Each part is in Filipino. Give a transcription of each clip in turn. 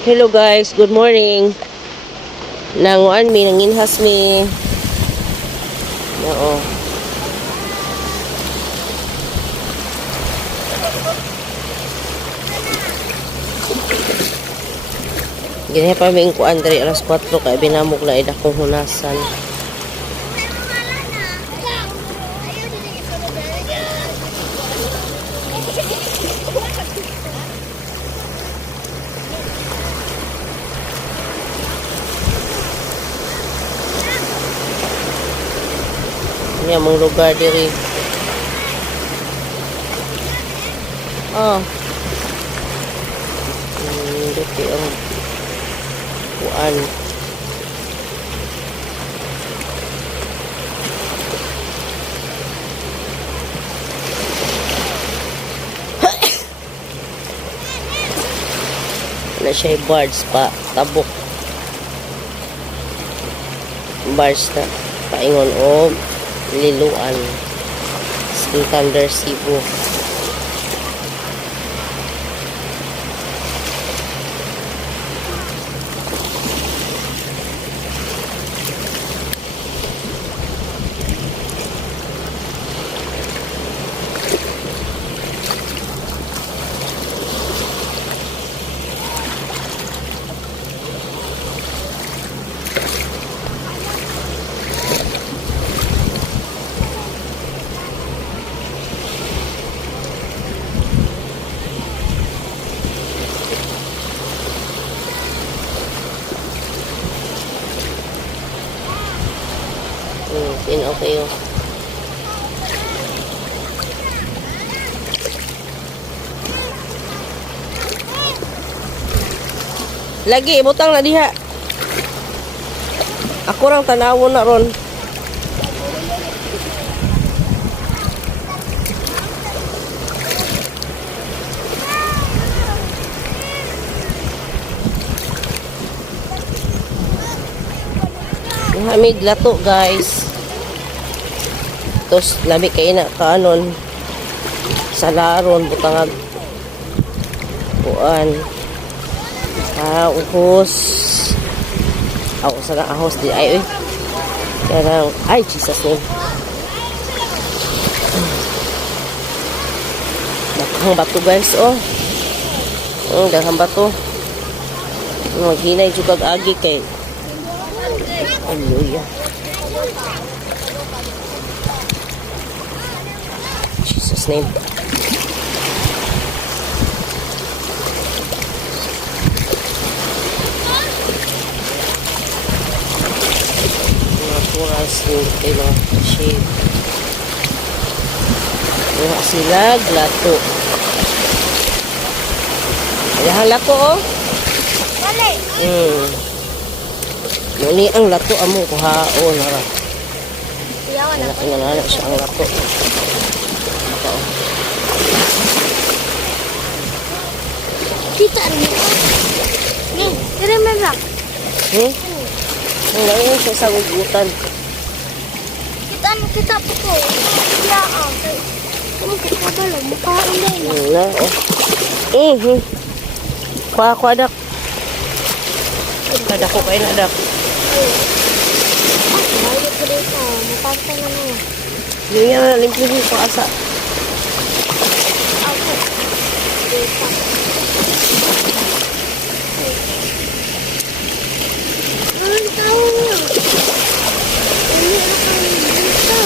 Hello guys, good morning. Nanguan mi, nanginhas mi. Oo. Ganyan pa mi kuan diri alas 4 kay binamog na ida kong hunasan. Ini among lugar diri. Oh. Dito ang kuan. Na siya birds pa tabok. Birds na paingon o liluan. Santander Cebu. Okay. Lagi butang na diha. Ako rang tanawon na ron. Hamid lato guys. Tos lami kay na kaanon sa laron butangag kuan uhos sa ahos di ay kaya ay Jesus name daghang bato guys daghang bato maghinay jud kag agi kay hallelujah. Jesus name. Mga puras yung mga shade. Mga silag, lato. Ayahan lato Dali. Muli ang lato amo kuhaon nara. Iyawan na. Inanana siya ang lato. Kita rin ito. Nih, tira mo lang. Ang ngayon siya sa gugutan. Kita po ko. Iyaan. Kamu kita dala. Mukhaan din. Wala, Kuha adak. Kada ko kayo na adak. Balik ko dito. Mapasa na na. Yung yan na limpihin ko asa. Ako. Dito. Ang tao nga. Ini ako dito.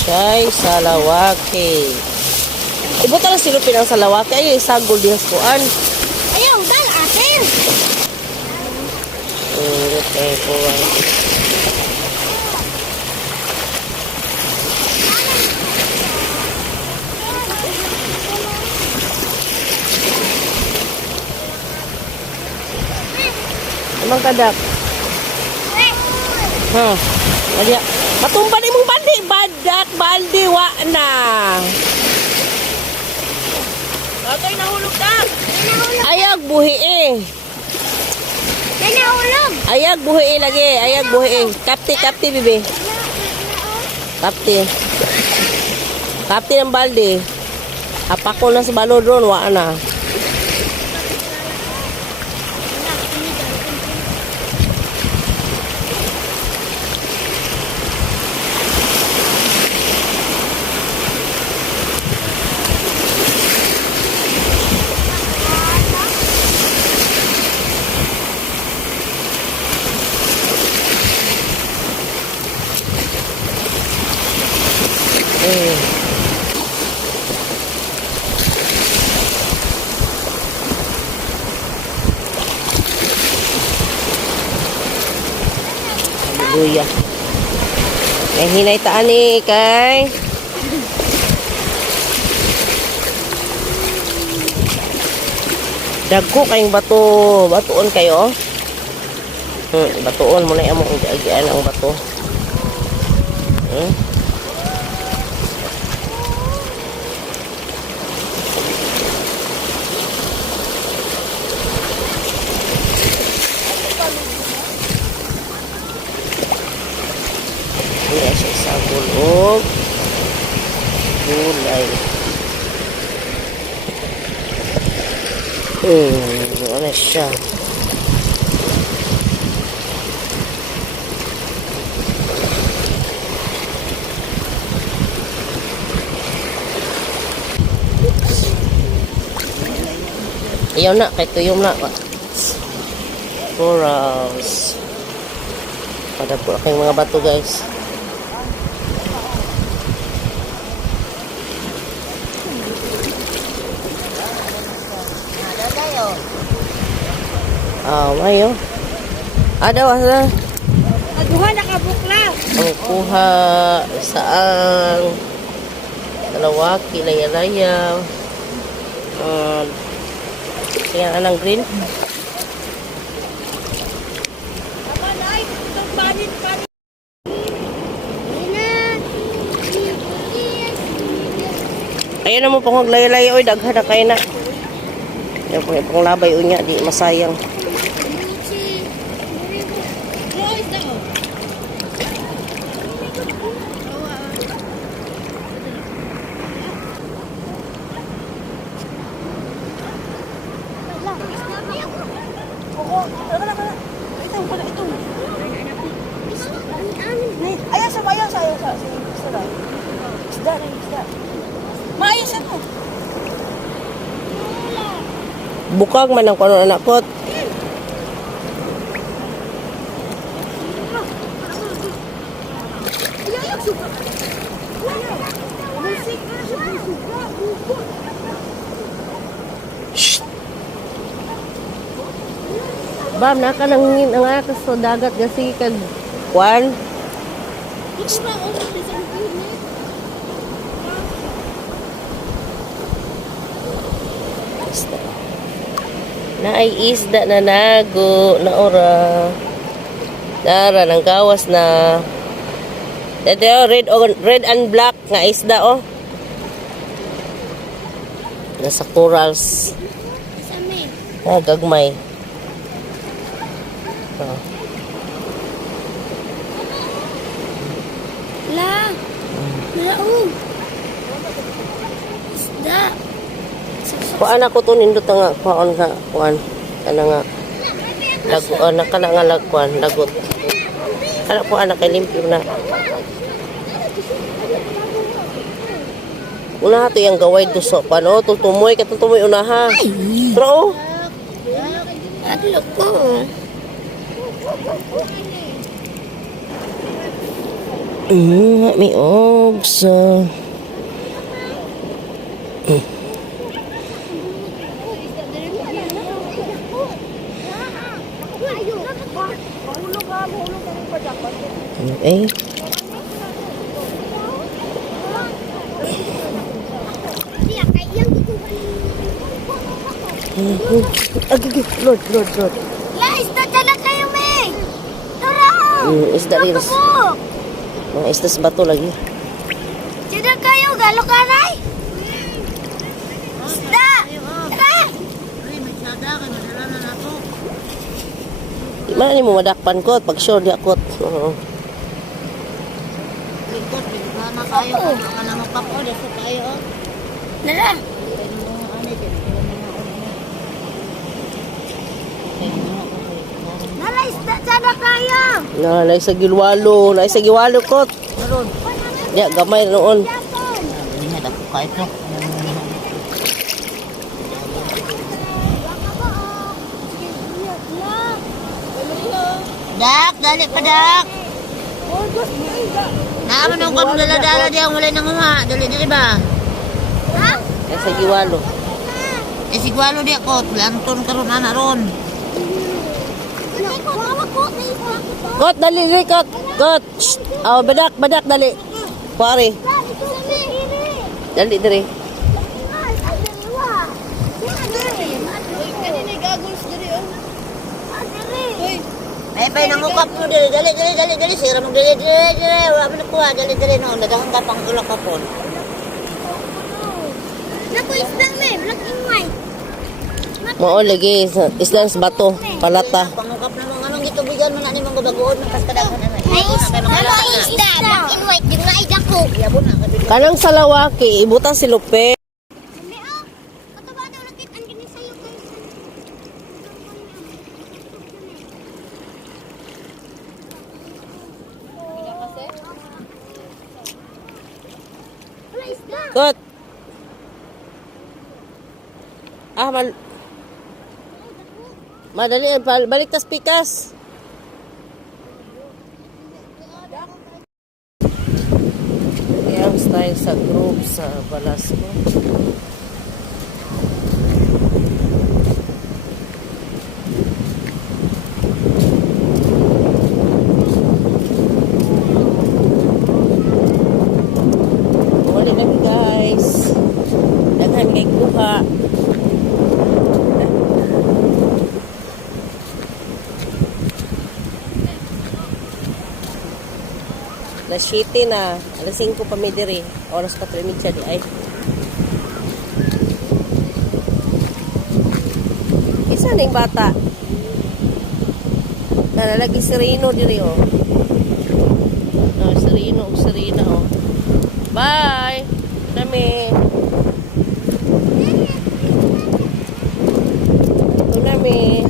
Chay salawake. Ibuta lang silupin ang salawake. Ay, sagol dihas kuan. Ayaw, dal atin. Okay, kuwan. Namang kadak. Ha. Wala. Matumban imong baldi, badak, baldi wa na. Bagay nahulog na. Ayag buhi eh. Nanahulog. Ayag buhi eh lagi, ayag buhi eh. Kapti bibi. Kapti. Kapti ng baldi. Apako na sa balodron wa na. Hallelujah. Kay hinay taan ni kay dagko kayong bato, batuon kayo. Batuon mo na yung among agian ang bato. Ini siya sa gulog. Gulay. Ano siya? Ayaw na, kay tuyom na. Corals. Pada po kayong mga bato guys. Mayo. Ada wasa. Aduha nakabukla. Ang kuha saan Kalawaki, laya-laya. Kaya anang green. Ayan na mo pang maglaya-laya. Oy, daghan na kayo na. Yan po yung panglabay unya, di masayang. Bukag man ang kuno anak ko. Bam, nakalangin ang akas sa dagat kasi kag kwan. Na ay isda na nago na ora. Dara nang gawas na. Dito red and black nga isda oh. Nasa corals. Gagmay. La. Laog. Isda. Kuan ako to nindot nga kuan nga kuan kana nga lago kana nga lagkuan lagot. Kana ko anak kay limpyo na. Una to yang gaway duso pano tutumoy katutumoy unaha. Tro. Adlo ko. May obs. Okay. Lord. La, isda talaga yung Isda rin. Kabuk. Mga isda sa bato lagi. Sida kayo, galo karay. Isda. Tara. Di man ni mo madakpan ko pag sure di akot. Oo. Nara. Nara, isda sada kayo. Na sa gilwalo, na sa giwalo kot. Ya gamay noon. Dak, dali pa dak. Naman ang kung dala-dala diyan, wala nang nga. Dali ba? Ha? Ya sa giwalo. Eh, sigwalo di ako. Lanton karon ana ron. Kot dali dali kot. Kot. Oh, badak dali. Pare. Dali dali. May nangukap mo dali. Sira mo dali. Wala mo nakuha. Dali no. Nagahang ka pang tulak ka po. Naku, isdang me. Black and white. Mao lagi isda sa bato, palata. Pangukap na mga anong gitubigan mo na ni mga bagoon ng kaskadagan na. Ay, isda. Black and white. Yung nga idako. Yabo na. Kanang salawaki ibutang si Lupe. Kot. Madali balik tas pikas. Yang style sa group sa Balasco. Wala kami guys. Daghan kay kuha. Alas 7 na. Alas 5 pa may diri. Oras 4:30 di ay. Isa ning bata. Nalalagi si Rino diri oh. Oh, si Rino ug si Rina oh. Bye. Kami. Kami.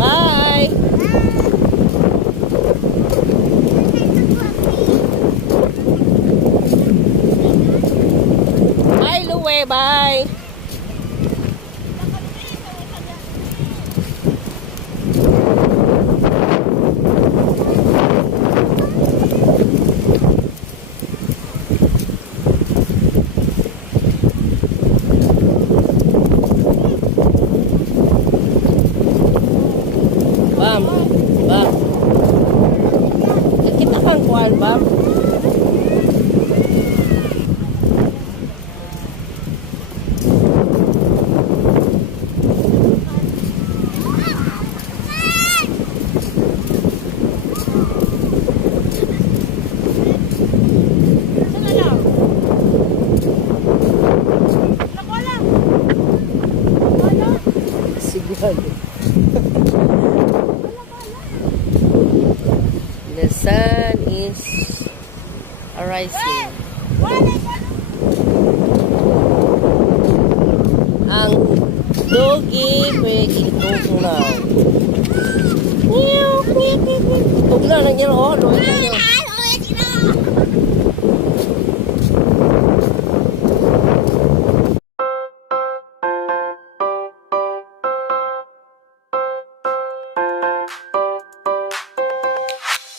Bye. Bye, Luwe. Bye. Bam. Bam. Kita kan kuan, Bam. Sigurado. The sun is rising. Ang doggy may gitugnaw. Tugnaw na niya oh.